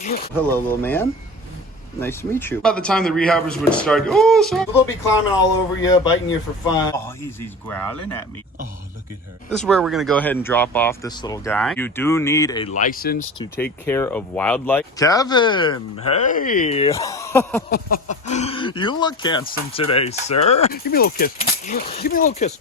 Hello, little man. Nice to meet you. By the time the rehabbers would start, oh, sorry. They'll be climbing all over you, biting you for fun. Oh, he's growling at me. Oh, look at her. This is where we're gonna go ahead and drop off this little guy. You do need a license to take care of wildlife. Kevin, hey. You look handsome today, sir. Give me a little kiss. Give me a little kiss.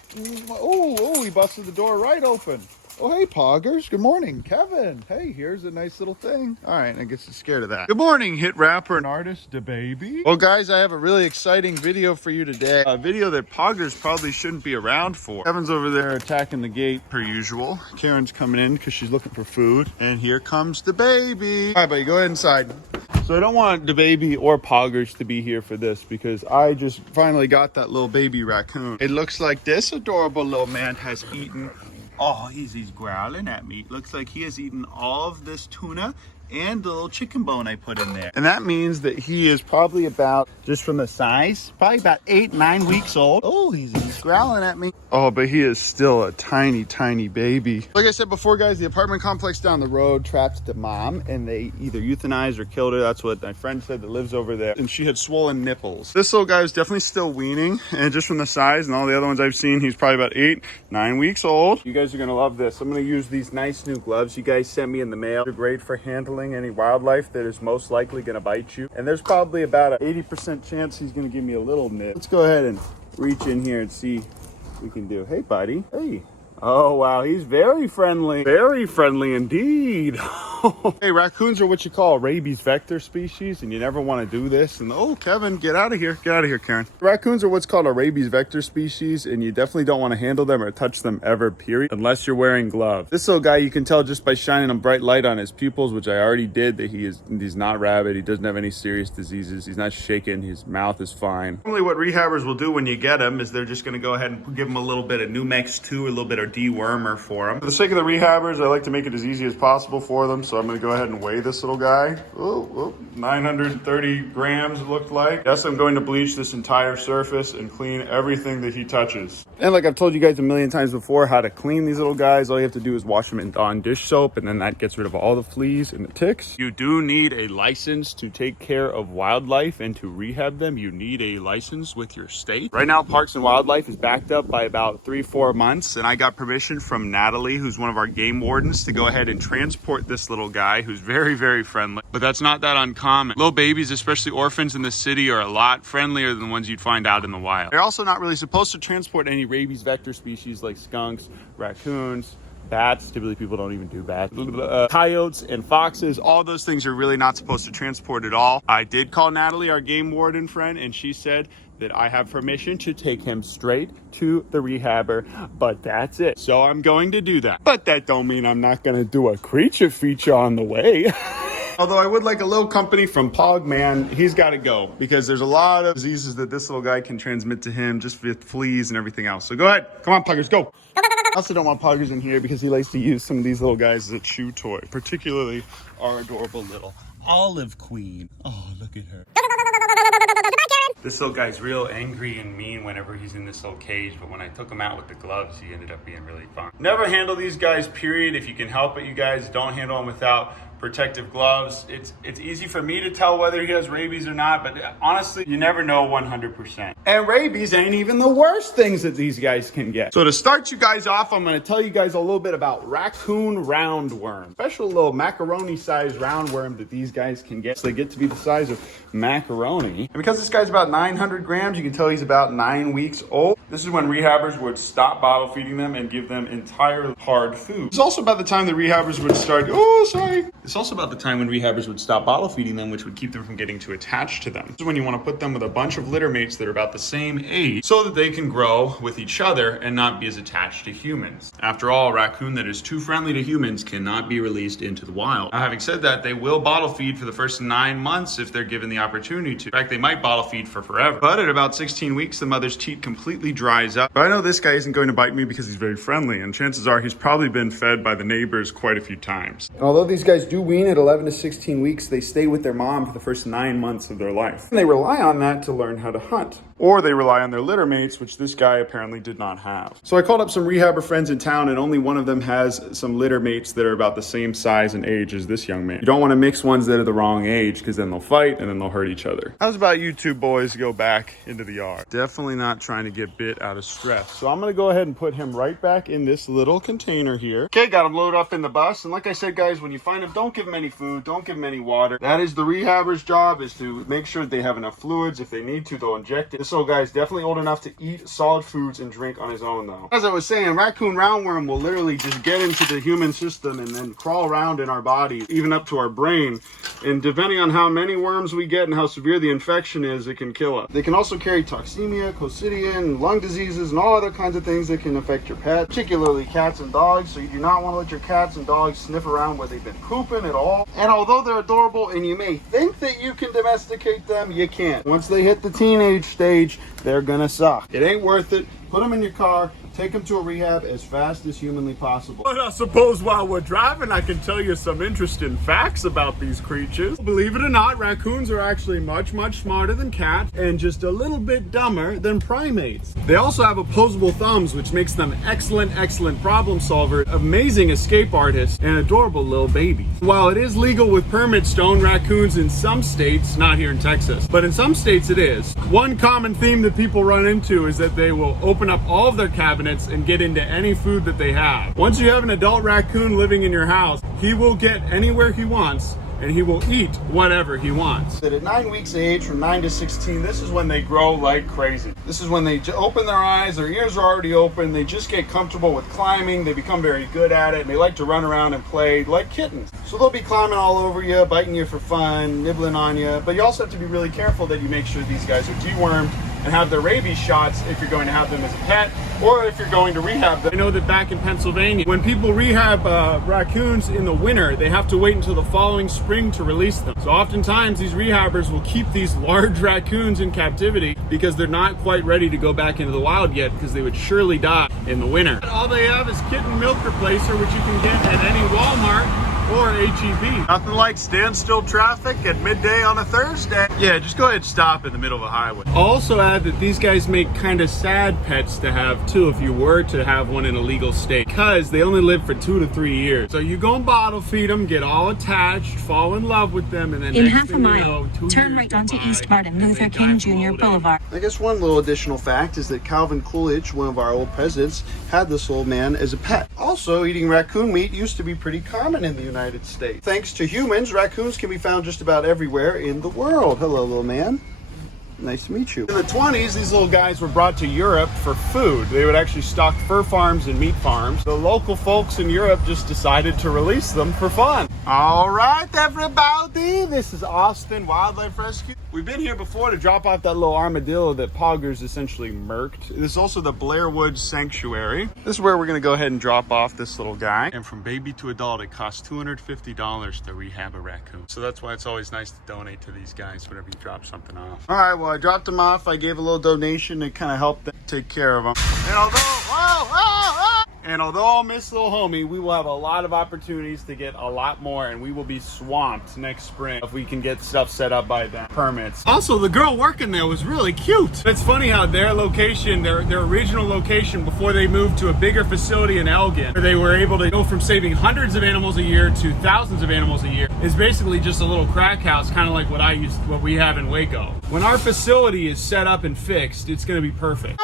Oh, he busted the door right open. Oh, hey, Poggers. Good morning. Kevin. Hey, here's a nice little thing. All right, I guess he's scared of that. Good morning, hit rapper and artist, Dababy. Well, guys, I have a really exciting video for you today. A video that Poggers probably shouldn't be around for. Kevin's over there attacking the gate per usual. Karen's coming in because she's looking for food. And here comes the baby. All right, buddy, go ahead inside. So I don't want Dababy or Poggers to be here for this because I just finally got that little baby raccoon. It looks like this adorable little man has eaten. Oh, he's growling at me. Looks like he has eaten all of this tuna and the little chicken bone I put in there. And that means that he is probably about, just from the size, probably about 8-9 weeks old. Oh, he's growling at me. Oh, but he is still a tiny, tiny baby. Like I said before, guys, the apartment complex down the road trapped the mom and they either euthanized or killed her. That's what my friend said that lives over there. And she had swollen nipples. This little guy was definitely still weaning. And just from the size and all the other ones I've seen, he's probably about 8-9 weeks old. You guys are gonna love this. I'm gonna use these nice new gloves you guys sent me in the mail. They're great for handling any wildlife that is most likely going to bite you. And there's probably about an 80% chance he's going to give me a little nip. Let's go ahead and reach in here and see what we can do. Hey, buddy. Hey. Oh, wow. He's very friendly. Very friendly indeed. Hey, raccoons are what you call a rabies vector species, and you never want to do this. And oh, Kevin, get out of here. Get out of here, Karen. Raccoons are what's called a rabies vector species, and you definitely don't want to handle them or touch them ever, period, unless you're wearing gloves. This little guy, you can tell just by shining a bright light on his pupils, which I already did, that he's not rabid. He doesn't have any serious diseases. He's not shaken. His mouth is fine. Normally what rehabbers will do when you get him is they're just going to go ahead and give him a little bit of Numex 2, a little bit of dewormer for him. For the sake of the rehabbers, I like to make it as easy as possible for them, so I'm going to go ahead and weigh this little guy. 930 grams it looked like. Yes, I'm going to bleach this entire surface and clean everything that he touches. And like I've told you guys a million times before, how to clean these little guys. All you have to do is wash them in Dawn dish soap, and then that gets rid of all the fleas and the ticks. You do need a license to take care of wildlife and to rehab them. You need a license with your state. Right now, Parks and Wildlife is backed up by about 3-4 months, and I got permission from Natalie, who's one of our game wardens, to go ahead and transport this little guy who's very, very friendly. But that's not that uncommon. Little babies, especially orphans in the city, are a lot friendlier than the ones you'd find out in the wild. They're also not really supposed to transport any rabies vector species like skunks, raccoons, bats. Typically people don't even do bats. Coyotes and foxes, all those things are really not supposed to transport at all. I did call Natalie, our game warden friend, and she said that I have permission to take him straight to the rehabber, but that's it. So I'm going to do that. But that don't mean I'm not gonna do a creature feature on the way. Although I would like a little company from Pog Man. He's got to go because there's a lot of diseases that this little guy can transmit to him just with fleas and everything else. So go ahead. Come on, Poggers, go. I also don't want Poggers in here because he likes to use some of these little guys as a chew toy, particularly our adorable little Olive Queen. Oh, look at her. This little guy's real angry and mean whenever he's in this little cage, but when I took him out with the gloves, he ended up being really fun. Never handle these guys, period. If you can help it, you guys, don't handle them without protective gloves. It's easy for me to tell whether he has rabies or not, but honestly, you never know 100%. And rabies ain't even the worst things that these guys can get. So to start you guys off, I'm gonna tell you guys a little bit about raccoon roundworm. Special little macaroni-sized roundworm that these guys can get. So they get to be the size of macaroni. And because this guy's about 900 grams, you can tell he's about 9 weeks old. This is when rehabbers would stop bottle feeding them and give them entire hard food. It's also about the time the rehabbers would start, It's also about the time when rehabbers would stop bottle feeding them, which would keep them from getting too attached to them. This is when you want to put them with a bunch of litter mates that are about the same age so that they can grow with each other and not be as attached to humans. After all, a raccoon that is too friendly to humans cannot be released into the wild. Now, having said that, they will bottle feed for the first 9 months if they're given the opportunity to. In fact, they might bottle feed for forever. But at about 16 weeks, the mother's teat completely dries up. But I know this guy isn't going to bite me because he's very friendly, and chances are he's probably been fed by the neighbors quite a few times. And although these guys do wean at 11 to 16 weeks, they stay with their mom for the first 9 months of their life. And they rely on that to learn how to hunt. or they rely on their litter mates, which this guy apparently did not have. So I called up some rehabber friends in town, and only one of them has some litter mates that are about the same size and age as this young man. You don't want to mix ones that are the wrong age, because then they'll fight and then they'll hurt each other. How's about you two boys go back into the yard? Definitely not trying to get bit out of stress. So I'm gonna go ahead and put him right back in this little container here. Okay, got him loaded up in the bus. And like I said, guys, when you find him, don't give him any food, don't give him any water. That is the rehabber's job, is to make sure that they have enough fluids. If they need to, they'll inject it. This little guy is definitely old enough to eat solid foods and drink on his own, though. As I was saying, raccoon roundworm will literally just get into the human system and then crawl around in our bodies, even up to our brain. And depending on how many worms we get and how severe the infection is, it can kill us. They can also carry toxemia, coccidian, lung diseases, and all other kinds of things that can affect your pet, particularly cats and dogs. So you do not want to let your cats and dogs sniff around where they've been pooping at all. And although they're adorable and you may think that you can domesticate them, you can't. Once they hit the teenage stage, they're gonna suck. It ain't worth it. Put them in your car, take them to a rehab as fast as humanly possible. But I suppose while we're driving, I can tell you some interesting facts about these creatures. Believe it or not, raccoons are actually much, much smarter than cats and just a little bit dumber than primates. They also have opposable thumbs, which makes them excellent, excellent problem solvers, amazing escape artists, and adorable little babies. While it is legal with permits to own raccoons in some states, not here in Texas, but in some states it is, one common theme that people run into is that they will open up all of their cabinets and get into any food that they have. Once you have an adult raccoon living in your house, he will get anywhere he wants and he will eat whatever he wants. At 9 weeks of age, from 9 to 16, this is when they grow like crazy. This is when they open their eyes, their ears are already open, they just get comfortable with climbing, they become very good at it, and they like to run around and play like kittens. So they'll be climbing all over you, biting you for fun, nibbling on you, but you also have to be really careful that you make sure these guys are dewormed and have their rabies shots if you're going to have them as a pet, or if you're going to rehab them. I know that back in Pennsylvania, when people rehab raccoons in the winter, they have to wait until the following spring to release them. So oftentimes these rehabbers will keep these large raccoons in captivity because they're not quite ready to go back into the wild yet, because they would surely die in the winter. All they have is kitten milk replacer, which you can get at any Walmart or HEB. Nothing like standstill traffic at midday on a Thursday. Yeah, just go ahead and stop in the middle of a highway. I'll also add that these guys make kind of sad pets to have too if you were to have one in a legal state, because they only live for 2 to 3 years. So you go and bottle feed them, get all attached, fall in love with them, and then in half a mile, turn right onto East Martin Luther King Jr. Boulevard. I guess one little additional fact is that Calvin Coolidge, one of our old presidents, had this old man as a pet. Also, eating raccoon meat used to be pretty common in the United States. Thanks to humans, raccoons can be found just about everywhere in the world. Hello, little man. Nice to meet you. In the 20s, these little guys were brought to Europe for food. They would actually stock fur farms and meat farms. The local folks in Europe just decided to release them for fun. All right, everybody, this is Austin Wildlife Rescue. We've been here before to drop off that little armadillo that Poggers essentially murked. This is also the Blair Woods Sanctuary. This is where we're gonna go ahead and drop off this little guy. And from baby to adult, it costs $250 to rehab a raccoon. So that's why it's always nice to donate to these guys whenever you drop something off. All right, well, I dropped them off. I gave a little donation to kind of help them take care of them. And although I'll miss little homie, we will have a lot of opportunities to get a lot more, and we will be swamped next spring if we can get stuff set up by then. Permits. Also, the girl working there was really cute. It's funny how their location, their original location before they moved to a bigger facility in Elgin, where they were able to go from saving hundreds of animals a year to thousands of animals a year, is basically just a little crack house, kind of like what we have in Waco. When our facility is set up and fixed, it's going to be perfect.